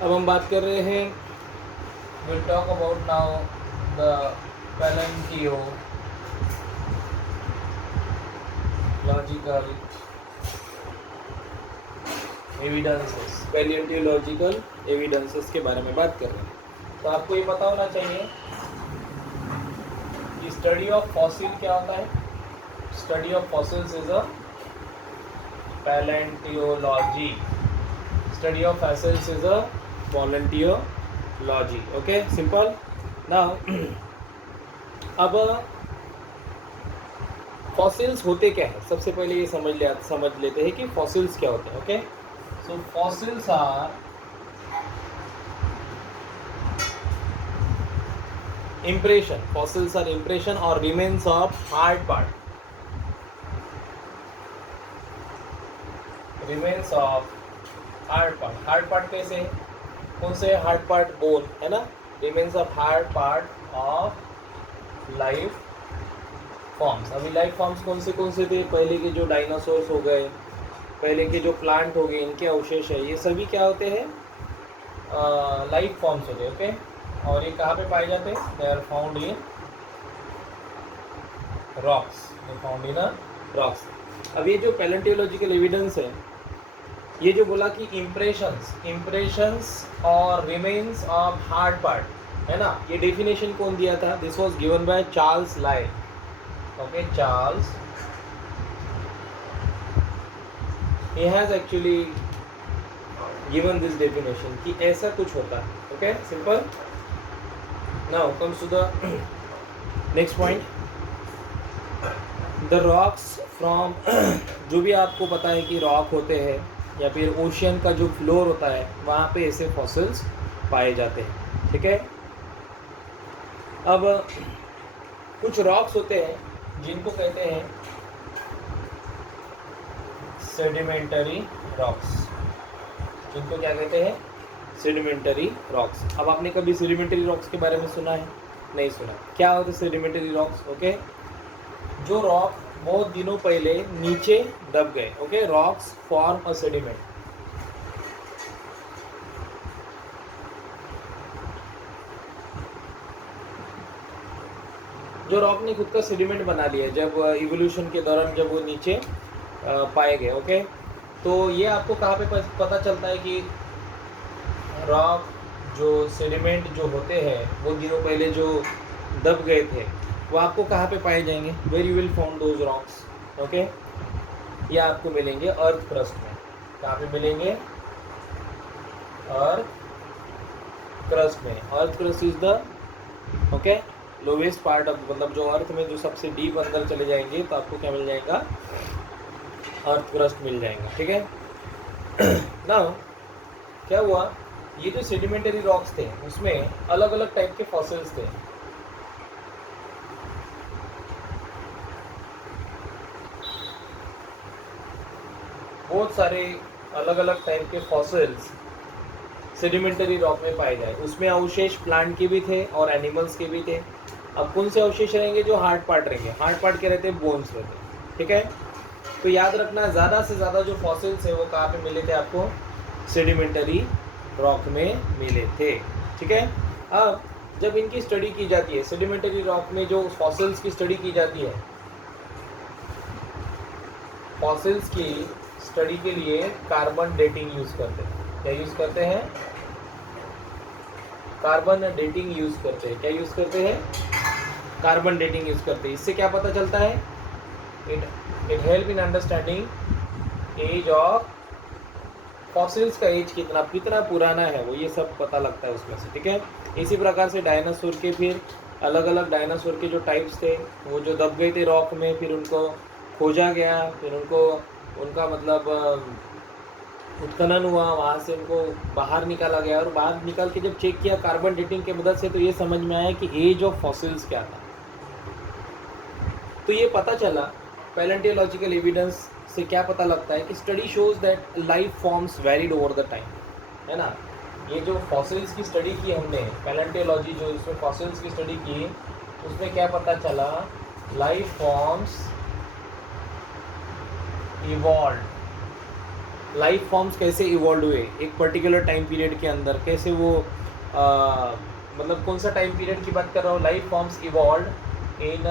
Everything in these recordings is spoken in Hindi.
अब हम बात कर रहे हैं, we'll talk about now the paleontological evidences, palaeontological evidences के बारे में बात कर रहे हैं। तो आपको ये पता होना चाहिए कि स्टडी ऑफ फॉसिल क्या होता है। Study of fossils is a palaeontology. Study of fossils is a palaeontology. Okay, simple. Now अब फॉसिल्स होते क्या है, सबसे पहले ये समझ लेते हैं कि फॉसिल्स क्या होते हैं। Okay, so fossils are impression. Fossils are impression or remains of hard part. Remains of hard part. Hard part कैसे? कौन से hard part? Bone है ना? Remains of hard part of life forms. अभी life forms कौन से थे? पहले के जो डायनासोर्स हो गए, पहले के जो प्लांट हो गए, इनके अवशेष है, ये सभी क्या होते हैं? लाइफ फॉर्म्स होते हैं। ओके, और ये कहाँ पे पाए जाते हैं? They are found in rocks. They found in rocks. अब ये जो पैलेंटियोलॉजिकल एविडेंस है, ये जो बोला कि इम्प्रेशंस और रिमेन्स ऑफ हार्ड पार्ट है ना, ये डेफिनेशन कौन दिया था? This was given by Charles Lyell. Okay, Charles, he has actually given this definition कि ऐसा कुछ होता है। Okay, simple. now comes to the next point, the rocks from जो भी आपको पता है कि रॉक होते हैं या फिर ओशियन का जो फ्लोर होता है, वहाँ पे ऐसे फॉसिल्स पाए जाते हैं। ठीक है, अब कुछ रॉक्स होते हैं जिनको कहते हैं सेडिमेंटरी रॉक्स। जिनको क्या कहते हैं? Sedimentary rocks. अब आपने कभी सेडिमेंटरी रॉक्स के बारे में सुना है? नहीं सुना। क्या होते हैं सेडिमेंटरी रॉक्स? ओके, जो रॉक बहुत दिनों पहले नीचे दब गए। Okay, rocks form a sediment. जो रॉक ने खुद का सेडिमेंट बना लिया जब इवोल्यूशन के दौरान, जब वो नीचे पाए गए। ओके, तो ये आपको कहाँ पे पता चलता है कि रॉक जो सेडिमेंट जो होते हैं वो दिनों पहले जो दब गए थे, वो आपको कहाँ पे पाए जाएंगे? Where you will found those rocks? Okay, ये आपको मिलेंगे अर्थ क्रस्ट में। कहाँ पे मिलेंगे? अर्थ क्रस्ट में। Earth crust is the okay lowest part of, मतलब जो अर्थ में जो सबसे डीप अंदर चले जाएंगे तो आपको क्या मिल जाएगा? अर्थ क्रस्ट मिल जाएगा। ठीक है, नाउ क्या हुआ, ये जो सेडिमेंटरी रॉक्स थे उसमें अलग अलग टाइप के फॉसिल्स थे। बहुत सारे अलग अलग टाइप के फॉसिल्स सेडिमेंटरी रॉक में पाए जाए। उसमें अवशेष प्लांट के भी थे और एनिमल्स के भी थे। अब कौन से अवशेष रहेंगे? जो हार्ड पार्ट रहेंगे। हार्ड पार्ट के रहते हैं? बोन्स रहते हैं। ठीक है, तो याद रखना, ज़्यादा से ज़्यादा जो फॉसिल्स है वो कहाँ पे मिले थे आपको? सेडिमेंटरी रॉक में मिले थे। ठीक है, अब जब इनकी स्टडी की जाती है, सेडिमेंटरी रॉक में जो फॉसिल्स की स्टडी की जाती है, फॉसिल्स की स्टडी के लिए कार्बन डेटिंग यूज़ करते हैं। क्या यूज़ करते हैं? कार्बन डेटिंग यूज़ करते हैं। क्या यूज़ करते हैं? कार्बन डेटिंग यूज़ करते हैं। इससे क्या पता चलता है? It help in understanding age of fossils का एज कितना पुराना है वो, ये सब पता लगता है उसमें से। ठीक है, इसी प्रकार से डायनासोर के फिर अलग अलग डायनासोर के जो टाइप्स थे, वो जो दब गए थे रॉक में, फिर उनको खोजा गया, फिर उनका मतलब उत्खनन हुआ, वहाँ से उनको बाहर निकाला गया, और बाहर निकाल के जब चेक किया कार्बन डेटिंग की मदद से, तो ये समझ में आया कि एज ऑफ फॉसिल्स क्या था। तो ये पता चला पैलेंटियोलॉजिकल एविडेंस से क्या पता लगता है कि study shows that life forms varied over the time, है ना। ये जो फॉसिल्स की स्टडी की हमने, पैलेंटियोलॉजी जो इसमें फॉसिल्स की स्टडी की, उसमें क्या पता चला? Life forms evolve life forms कैसे इवॉल्व हुए एक पर्टिकुलर टाइम पीरियड के अंदर, कैसे वो मतलब कौन सा टाइम पीरियड की बात कर रहा हूँ, life forms evolve in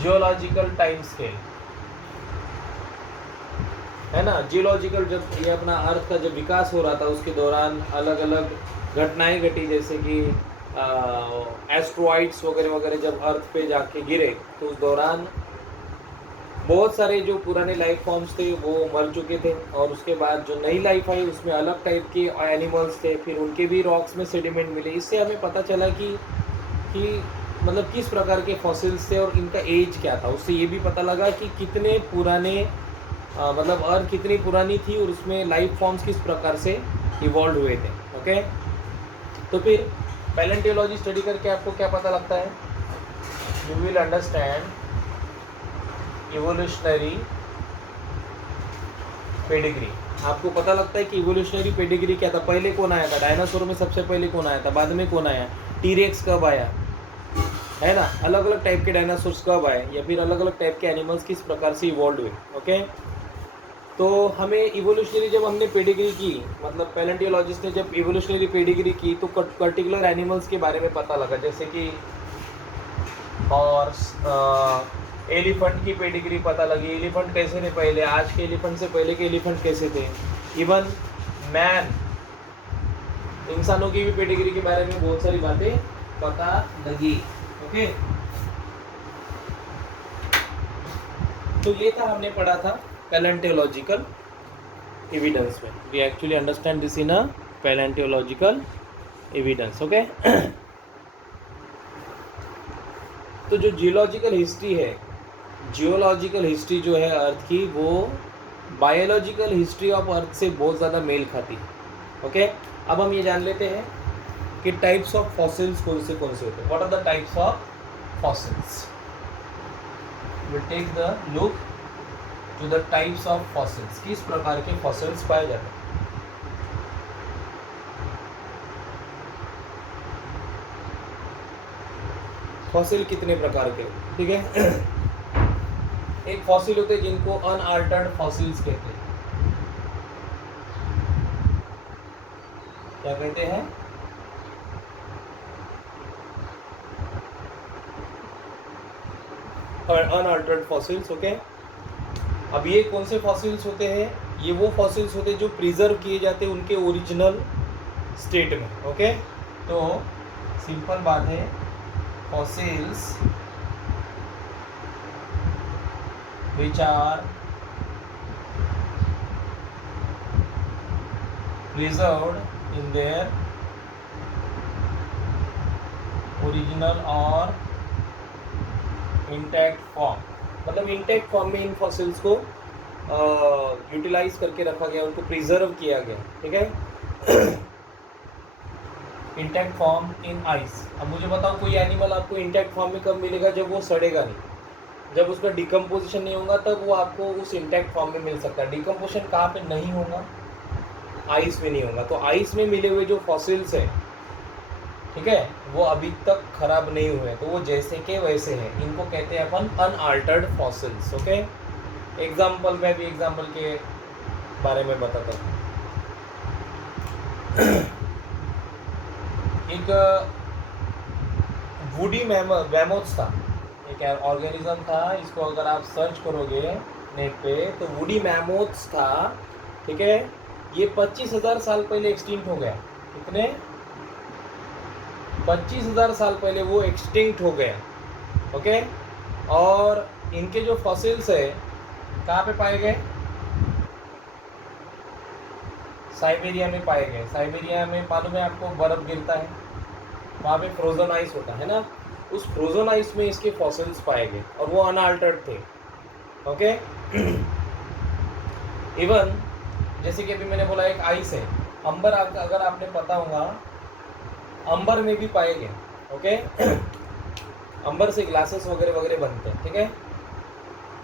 geological time scale, है ना। जियोलॉजिकल, जब ये अपना अर्थ का जब विकास हो रहा था उसके दौरान अलग अलग घटनाएं घटी, जैसे कि एस्ट्रॉइड्स वगैरह वगैरह जब अर्थ पे जाके गिरे तो उस दौरान बहुत सारे जो पुराने लाइफ फॉर्म्स थे वो मर चुके थे, और उसके बाद जो नई लाइफ आई उसमें अलग टाइप के एनिमल्स थे, फिर उनके भी रॉक्स में सेडिमेंट मिले। इससे हमें पता चला कि मतलब किस प्रकार के फॉसिल्स थे और इनका एज क्या था। उससे ये भी पता लगा कि कितने पुराने मतलब अर्थ कितनी पुरानी थी और उसमें लाइफ फॉर्म्स किस प्रकार से इवॉल्व हुए थे। ओके, तो फिर पैलेंटियोलॉजी स्टडी करके आपको क्या पता लगता है, you will understand evolutionary pedigree. आपको पता लगता है कि इवोल्यूशनरी पेडिग्री क्या था, पहले कौन आया था, डायनासोर में सबसे पहले कौन आया था, बाद में कौन आया, टीरेक्स कब आया, है ना, अलग अलग टाइप के डायनासोर्स कब आए, या फिर अलग अलग टाइप के एनिमल्स किस प्रकार से इवॉल्व हुए। ओके, तो हमें इवोल्यूशनरी जब हमने पेडिग्री की, मतलब पैलेंटियोलॉजिस्ट ने जब इवोल्यूशनरी पेडिग्री की तो पर्टिकुलर एनिमल्स के बारे में पता लगा, जैसे कि हॉर्स, एलिफेंट की पेडिग्री पता लगी, एलिफेंट कैसे थे पहले, आज के एलिफेंट से पहले के एलिफेंट कैसे थे। इवन मैन, इंसानों की भी पेडिग्री के बारे में बहुत सारी बातें पता लगी। ओके, तो ये था हमने पढ़ा था पैलेंटियोलॉजिकल एविडेंस में। We actually understand this in a palaeontological evidence. Okay, तो जो जियोलॉजिकल हिस्ट्री है, जियोलॉजिकल हिस्ट्री जो है अर्थ की, वो बायोलॉजिकल हिस्ट्री ऑफ अर्थ से बहुत ज़्यादा मेल खाती है। ओके, अब हम ये जान लेते हैं कि टाइप्स ऑफ फॉसिल्स कौन से होते हैं। What are the types of fossils, we take the look to the types of fossils, किस प्रकार के फॉसिल्स पाए जाते हैं। फॉसिल कितने प्रकार के, ठीक है। एक फॉसिल होते हैं जिनको अनअल्टर्ड फॉसिल्स कहते हैं। क्या कहते हैं, अनअल्टर्ड फॉसिल्स। ओके, अब ये कौन से फॉसिल्स होते हैं, ये वो फॉसिल्स होते हैं जो प्रिजर्व किए जाते हैं उनके ओरिजिनल स्टेट में। ओके, तो सिंपल बात है, fossils which are preserved in their original or intact form, मतलब इंटैक्ट फॉर्म में इन फॉसिल्स को यूटिलाइज करके रखा गया, उनको प्रिजर्व किया गया। ठीक है, इंटैक्ट फॉर्म इन आइस। अब मुझे बताओ, कोई एनिमल आपको इंटैक्ट फॉर्म में कब मिलेगा, जब वो सड़ेगा नहीं, जब उसका डिकम्पोजिशन नहीं होगा, तब वो आपको उस इंटैक्ट फॉर्म में मिल सकता है। डिकम्पोजिशन कहाँ पे नहीं होगा, आइस में नहीं होगा। तो आइस में मिले हुए जो फॉसिल्स हैं, ठीक है, वो अभी तक खराब नहीं हुए, तो वो जैसे के वैसे हैं, इनको कहते हैं अपन अनअल्टर्ड फॉसिल्स। ओके, एग्जाम्पल, मैं भी एग्जाम्पल के बारे में बताता हूँ। एक वुडी मैमोथ्स था, एक ऑर्गेनिज्म था, इसको अगर आप सर्च करोगे नेट पे तो वुडी मैमोथ्स था। ठीक है, ये 25,000 साल पहले एक्सटिंक्ट हो गया। कितने, 25,000 साल पहले वो एक्सटिंक्ट हो गया। ओके, और इनके जो फॉसिल्स है कहाँ पे पाए गए, साइबेरिया में पाए गए। साइबेरिया में मालूम है आपको, बर्फ़ गिरता है, वहाँ पे फ्रोजन आइस होता है ना, उस फ्रोजन आइस में इसके फॉसिल्स पाए गए और वो अनअल्टर्ड थे। ओके, इवन जैसे कि अभी मैंने बोला एक आइस है, अंबर, अगर आपने पता होगा, अंबर में भी पाए गए। ओके, अंबर से ग्लासेस वगैरह वगैरह बनते हैं। ठीक है,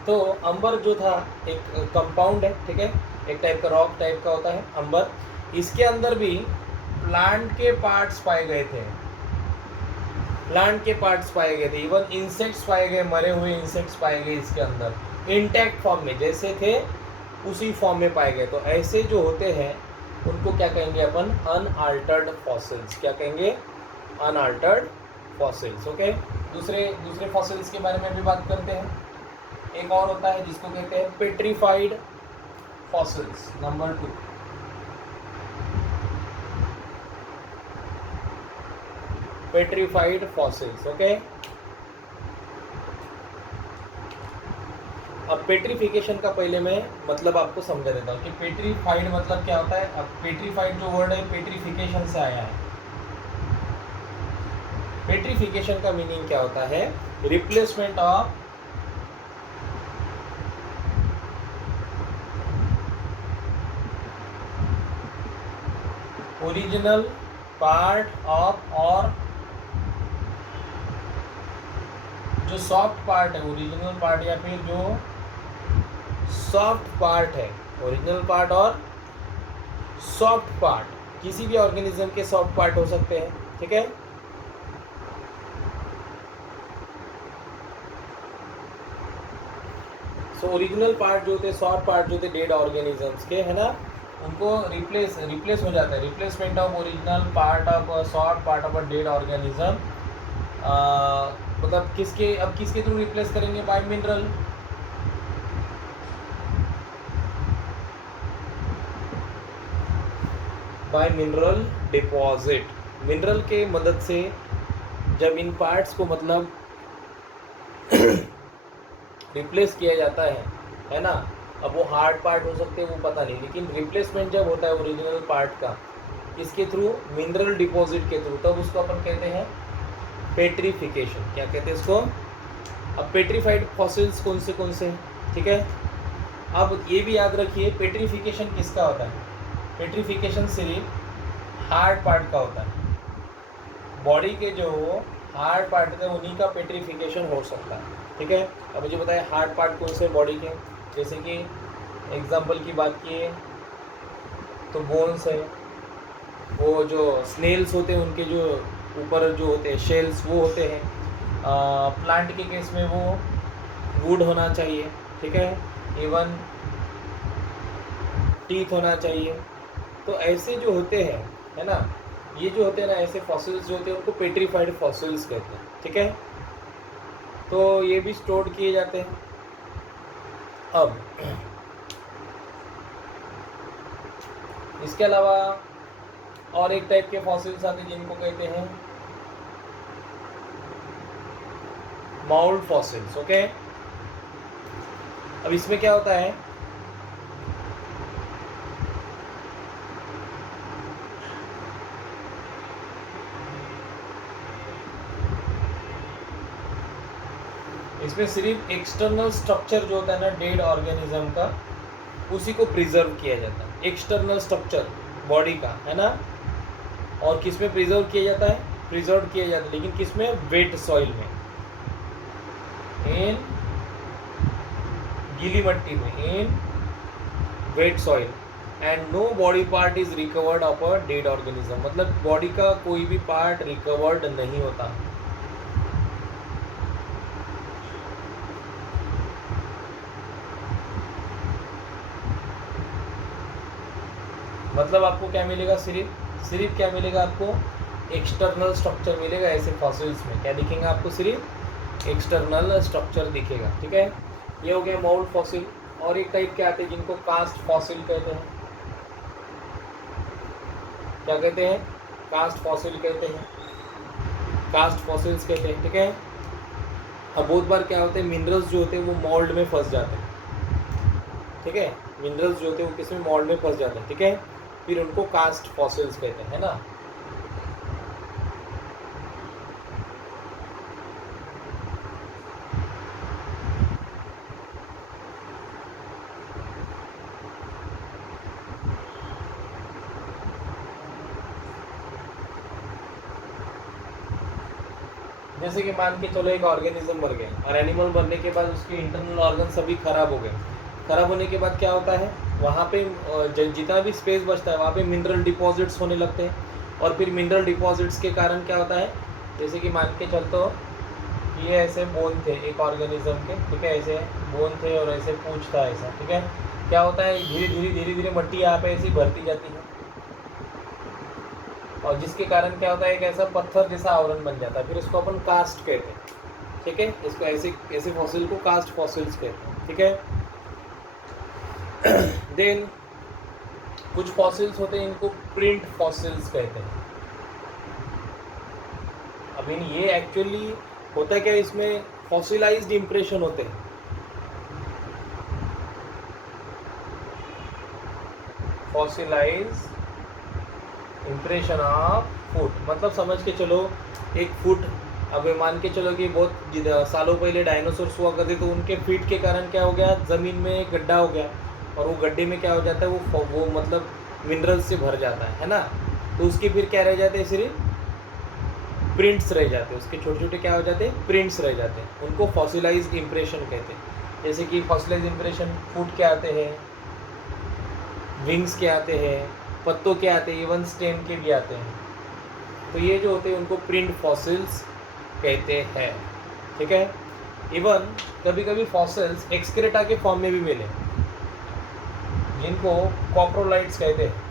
तो अंबर जो था एक कंपाउंड है, ठीक है, एक टाइप का रॉक टाइप का होता है अंबर। इसके अंदर भी प्लांट के पार्ट्स पाए गए थे, प्लांट के पार्ट्स पाए गए थे, इवन इंसेक्ट्स पाए गए, मरे हुए इंसेक्ट्स पाए गए इसके अंदर। इंटैक्ट फॉर्म में जैसे थे उसी फॉर्म में पाए गए। तो ऐसे जो होते हैं उनको क्या कहेंगे अपन, अनअल्टर्ड फॉसिल्स। क्या कहेंगे, अनअल्टर्ड फॉसिल्स। ओके, दूसरे दूसरे फॉसिल्स के बारे में भी बात करते हैं। एक और होता है जिसको कहते हैं petrified fossils, number 2। Petrified fossils. Okay, अब पेट्रीफिकेशन का पहले मैं मतलब आपको समझा देता हूँ कि पेट्रीफाइड मतलब क्या होता है। अब पेट्रीफाइड जो वर्ड है पेट्रीफिकेशन से आया है। पेट्रीफिकेशन का मीनिंग क्या होता है, replacement of original part of, और जो सॉफ्ट पार्ट है, ओरिजिनल पार्ट या फिर जो सॉफ्ट पार्ट है, ओरिजिनल पार्ट और सॉफ्ट पार्ट, किसी भी ऑर्गेनिज्म के सॉफ्ट पार्ट हो सकते हैं। ठीक है, सो ओरिजिनल पार्ट जो होते, सॉफ्ट पार्ट जो होते डेड ऑर्गेनिजम्स के, है ना, उनको रिप्लेस हो जाता है। Replacement of original part of soft part of a dead organism, मतलब किसके थ्रू रिप्लेस करेंगे, by mineral. By mineral deposit, mineral के मदद से जब इन पार्ट्स को मतलब रिप्लेस किया जाता है ना। अब वो हार्ड पार्ट हो सकते हैं वो पता नहीं, लेकिन रिप्लेसमेंट जब होता है ओरिजिनल पार्ट का, इसके थ्रू, मिनरल डिपॉजिट के थ्रू, तब उसको अपन कहते हैं पेट्रीफिकेशन। क्या कहते हैं इसको। अब पेट्रीफाइड फॉसिल्स कौन से, ठीक है। अब ये भी याद रखिए पेट्रीफिकेशन किसका होता है, पेट्रीफिकेशन सिर्फ हार्ड पार्ट का होता है। बॉडी के जो हार्ड पार्ट थे उन्हीं का पेट्रीफिकेशन हो सकता है। ठीक है, अब मुझे बताया हार्ड पार्ट कौन से बॉडी के, जैसे कि एग्जांपल की बात किए तो बोन्स है, वो जो स्नेल्स होते हैं उनके जो ऊपर जो होते हैं शेल्स वो होते हैं। प्लांट के केस में वो वुड होना चाहिए। ठीक है, इवन टीथ होना चाहिए। तो ऐसे जो होते हैं, है ना, ये जो होते हैं ना, ऐसे फॉसिल्स जो होते हैं उनको पेट्रीफाइड फॉसिल्स कहते हैं। ठीक है, तो ये भी स्टोर किए जाते हैं। अब इसके अलावा और एक टाइप के फॉसिल्स आते हैं जिनको कहते हैं माउल्ड फॉसिल्स। ओके, अब इसमें क्या होता है, इसमें सिर्फ एक्सटर्नल स्ट्रक्चर जो होता है ना डेड ऑर्गेनिज्म का, उसी को प्रिजर्व किया जाता है। एक्सटर्नल स्ट्रक्चर बॉडी का, है ना, और किस में प्रिजर्व किया जाता है, प्रिजर्व किया जाता है, लेकिन किस में, वेट सॉइल में, इन गीली मट्टी में, in wet soil. And no body part is recovered of a dead organism, मतलब बॉडी का कोई भी पार्ट रिकवर्ड नहीं होता। मतलब आपको क्या मिलेगा, सिर्फ क्या मिलेगा आपको, एक्सटर्नल स्ट्रक्चर मिलेगा। ऐसे फॉसिल्स में क्या दिखेंगे आपको, सिर्फ एक्सटर्नल स्ट्रक्चर दिखेगा। ठीक है, ये हो गया माउल्ड फॉसिल। और एक टाइप के आते हैं जिनको कास्ट फॉसिल कहते हैं। क्या कहते हैं, कास्ट फॉसिल कहते हैं, कास्ट फॉसिल्स कहते हैं। ठीक है, अब बहुत बार क्या होते हैं, मिनरल्स जो होते हैं वो मोल्ड में फंस जाते हैं। ठीक है, मिनरल्स जो होते हैं वो किस में, मोल्ड में फंस जाते हैं। ठीक है, फिर उनको कास्ट फॉसिल्स कहते हैं, है ना। जैसे कि मान के चलो एक ऑर्गेनिज्म मर गया, और एनिमल मरने के बाद उसके इंटरनल ऑर्गन सभी खराब हो गए। खराब होने के बाद क्या होता है, वहाँ पे जितना भी स्पेस बचता है वहाँ पे मिनरल डिपॉजिट्स होने लगते हैं। और फिर मिनरल डिपॉजिट्स के कारण क्या होता है, जैसे कि मान के चलते हो ये ऐसे बोन थे एक ऑर्गेनिज्म के, ठीक है, ऐसे बोन थे और ऐसे पूंछ था ऐसा, ठीक है। क्या होता है, धीरे धीरे मट्टी यहाँ पे ऐसी भरती जाती है और जिसके कारण क्या होता है, एक ऐसा पत्थर जैसा आवरण बन जाता है, फिर उसको अपन कास्ट कहते हैं, ठीक है। इसको ऐसे ऐसे फॉसिल को कास्ट फॉसिल्स कहते हैं, ठीक है। देन कुछ फॉसिल्स होते हैं, इनको प्रिंट फॉसिल्स कहते हैं। अब ये एक्चुअली होता है क्या, इसमें फॉसिलाइज्ड इंप्रेशन होते हैं। फॉसिलाइज्ड इंप्रेशन ऑफ फुट, मतलब समझ के चलो एक फुट, अब मान के चलो कि बहुत सालों पहले डायनासोर्स हुआ करते, तो उनके फीट के कारण क्या हो गया, ज़मीन में एक गड्ढा हो गया और वो गड्ढे में क्या हो जाता है, वो मतलब मिनरल्स से भर जाता है ना। तो उसके फिर क्या रह जाते हैं, सिर्फ प्रिंट्स रह जाते हैं, उसके छोटे छोटे क्या हो जाते हैं, प्रिंट्स रह जाते हैं, उनको फॉसिलाइज्ड इंप्रेशन कहते हैं। जैसे कि फॉसिलाइज्ड इंप्रेशन फुट के आते हैं, विंग्स के आते हैं, पत्तों के आते हैं, इवन स्टेम के भी आते हैं। तो ये जो होते हैं उनको प्रिंट फॉसिल्स कहते हैं, ठीक है। इवन कभी कभी फॉसिल्स एक्सक्रेटा के फॉर्म में भी मिले, जिनको कॉप्रोलाइट्स कहते हैं,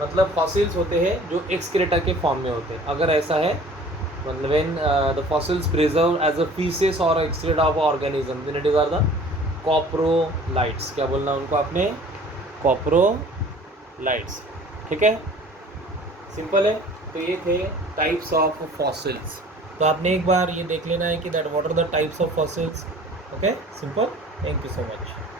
मतलब फॉसिल्स होते हैं जो एक्सक्रेटा के फॉर्म में होते हैं। अगर ऐसा है, मतलब when the fossils preserve as a faeces और excreta of organism, then it is are the coprolites. क्या बोलना उनको आपने, कॉप्रोलाइट्स, ठीक है, सिंपल है। तो ये थे टाइप्स ऑफ फॉसिल्स। तो आपने एक बार ये देख लेना है कि that what are the types of fossils. Okay, simple. Thank you so much.